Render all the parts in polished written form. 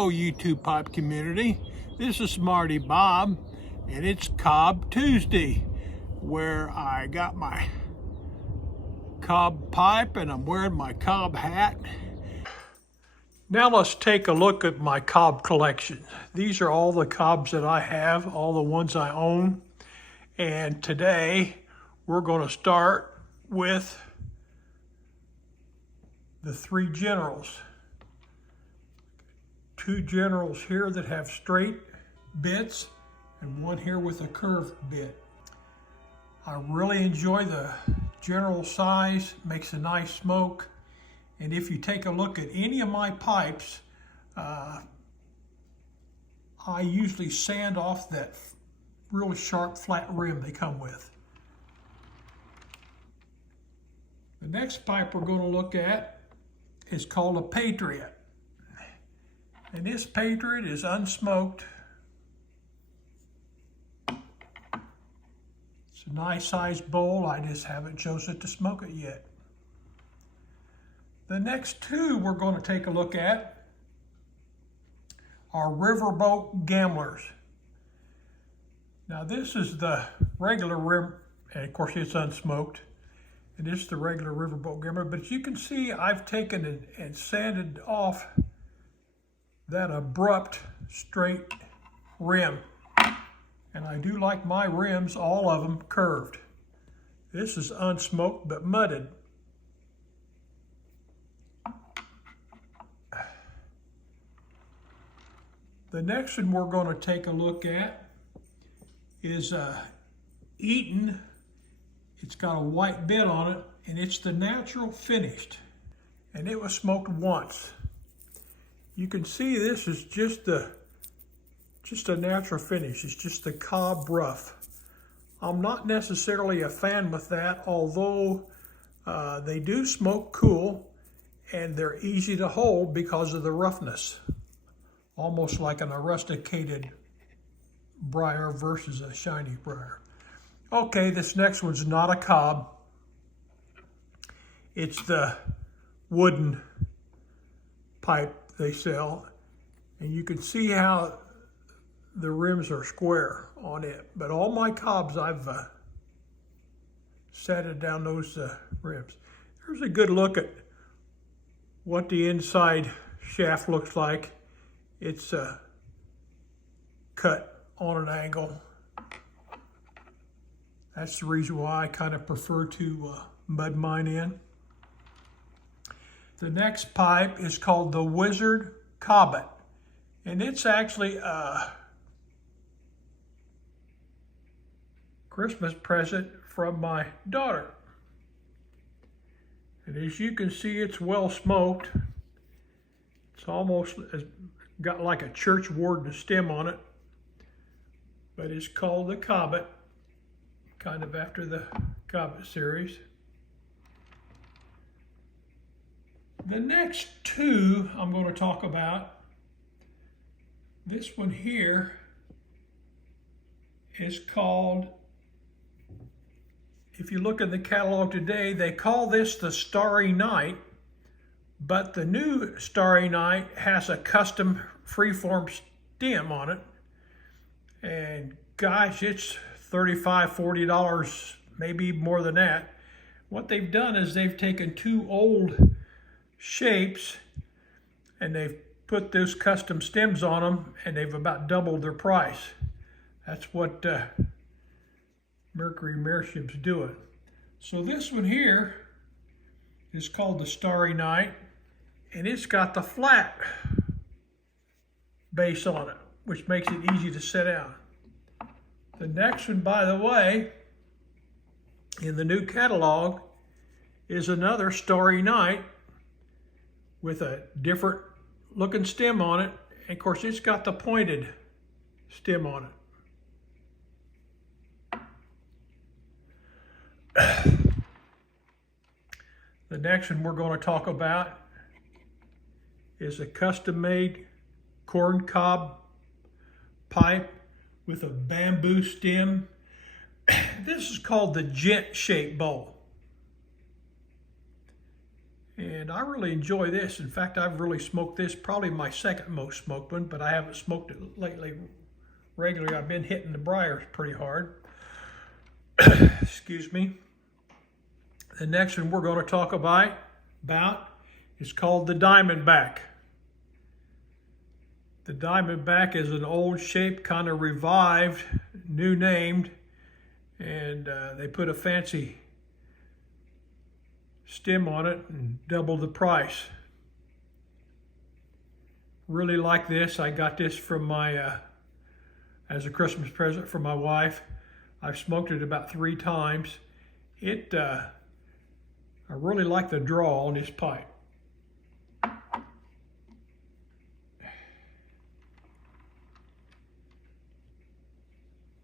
Hello YouTube pipe community, this is Smarty Bob and it's Cob Tuesday where I got my Cob pipe and I'm wearing my Cob hat. Now let's take a look at my Cob collection. These are all the Cobs that I have, all the ones I own, and today we're going to start with the three generals. Two generals here that have straight bits and one here with a curved bit. I really enjoy the general size, makes a nice smoke. And if you take a look at any of my pipes, I usually sand off that really sharp flat rim they come with. The next pipe we're going to look at is called a Patriot. And this Patriot is unsmoked. It's a nice sized bowl. I just haven't chosen to smoke it yet. The next two we're going to take a look at are Riverboat Gamblers. Now this is the regular rim, and of course it's unsmoked. And this is the regular Riverboat Gambler. But you can see I've taken and sanded off that abrupt straight rim, and I do like my rims, all of them curved. This is unsmoked but mudded. The next one we're going to take a look at is Eaton. It's got a white bit on it and it's the natural finished, and it was smoked once. You can see this is just a natural finish. It's just the Cob rough. I'm not necessarily a fan with that, although they do smoke cool and they're easy to hold because of the roughness. Almost like an rusticated briar versus a shiny briar. Okay, this next one's not a Cob. It's the wooden pipe they sell, and you can see how the rims are square on it. But all my Cobs, I've sanded down those rims. There's a good look at what the inside shaft looks like. It's cut on an angle. That's the reason why I kind of prefer to mud mine in. The next pipe is called the Wizard Cobbet, and it's actually a Christmas present from my daughter. And as you can see, it's well smoked. It's almost got like a church warden stem on it, but it's called the Cobbet, kind of after the Cobbet series. The next two I'm going to talk about, this one here is called, if you look in the catalog today, they call this the Starry Night, but the new Starry Night has a custom freeform stem on it. And gosh, it's $35, $40, maybe more than that. What they've done is they've taken two old shapes and they've put those custom stems on them, and they've about doubled their price. That's what Mercury Meerschaum's doing. So this one here is called the Starry Night, and it's got the flat base on it, which makes it easy to set down. The next one, by the way, in the new catalog is another Starry Night with a different looking stem on it. And of course, it's got the pointed stem on it. The next one we're going to talk about is a custom-made corn cob pipe with a bamboo stem. This is called the Gent Shape Bowl. And I really enjoy this. In fact, I've really smoked this, probably my second most smoked one, but I haven't smoked it lately regularly. I've been hitting the briars pretty hard. Excuse me. The next one we're going to talk about is called the Diamondback. The Diamondback is an old shape, kind of revived, new named, and they put a fancy stem on it and doubled the price. Really like this. I got this from my as a Christmas present for my wife. I've smoked it about 3 times. I really like the draw on this pipe.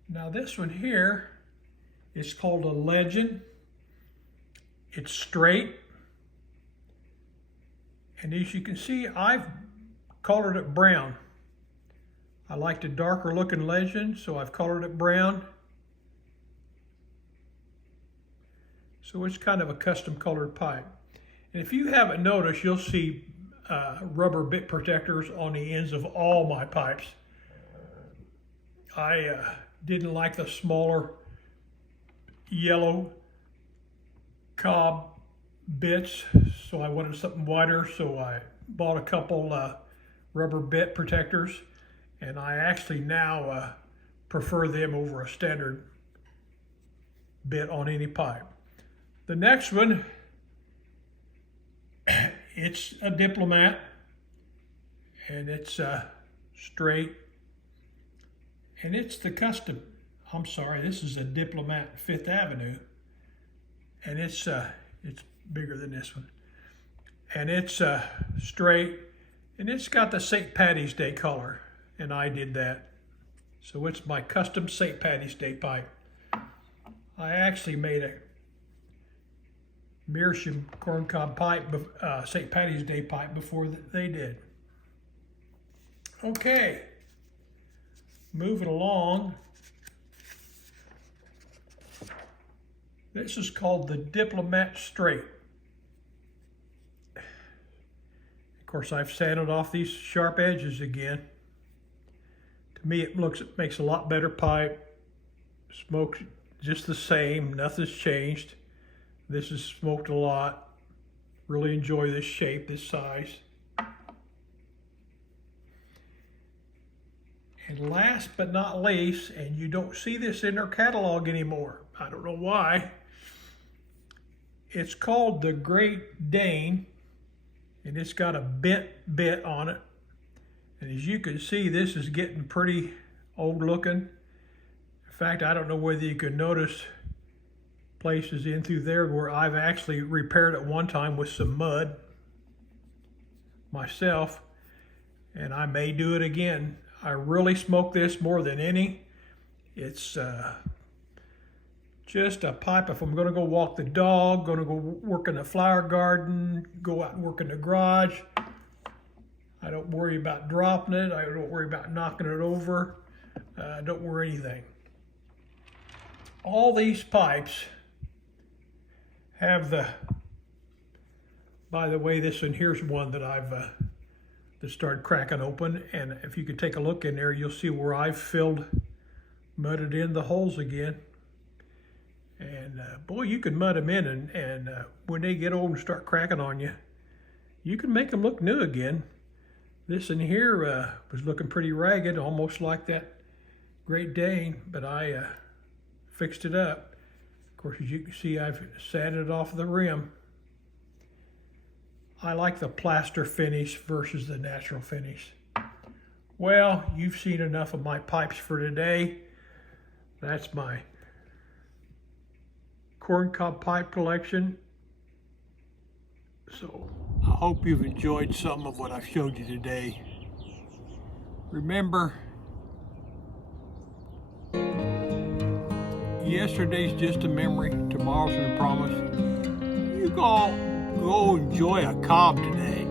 Now this one here is called a Legend. It's straight. And as you can see, I've colored it brown. I like the darker looking Legend, so I've colored it brown. So it's kind of a custom colored pipe. And if you haven't noticed, you'll see rubber bit protectors on the ends of all my pipes. I didn't like the smaller yellow Cob bits, so I wanted something wider, so I bought a couple rubber bit protectors, and I actually now prefer them over a standard bit on any pipe. The next one, it's a Diplomat, and it's straight, and it's the custom. I'm sorry, this is a Diplomat 5th Avenue, and it's bigger than this one, and it's straight, and it's got the St. Patty's Day color, and I did that. So it's my custom St. Patty's Day pipe. I actually made a Meerschaum corncob pipe, St. Patty's Day pipe before they did. Okay, moving along. This is called the Diplomat Straight. Of course, I've sanded off these sharp edges again. To me, it makes a lot better pipe. Smokes just the same, nothing's changed. This is smoked a lot. Really enjoy this shape, this size. And last but not least, and you don't see this in their catalog anymore, I don't know why, it's called the Great Dane, and it's got a bent bit on it. And as you can see, this is getting pretty old looking. In fact, I don't know whether you can notice places in through there where I've actually repaired it one time with some mud myself, and I may do it again. I really smoke this more than any. It's just a pipe if I'm going to go walk the dog, going to go work in the flower garden, go out and work in the garage. I don't worry about dropping it. I don't worry about knocking it over. I don't worry anything. All these pipes have the, by the way, this one here's one that I've that started cracking open, and if you could take a look in there, you'll see where I've mudded in the holes again. And boy, you can mud them in, and when they get old and start cracking on you, you can make them look new again. This in here was looking pretty ragged, almost like that Great Dane, but I fixed it up. Of course, as you can see, I've sanded off the rim. I like the plaster finish versus the natural finish. Well, you've seen enough of my pipes for today. That's my corncob pipe collection. So I hope you've enjoyed some of what I've showed you today. Remember, yesterday's just a memory, tomorrow's a promise. You go enjoy a Cob today.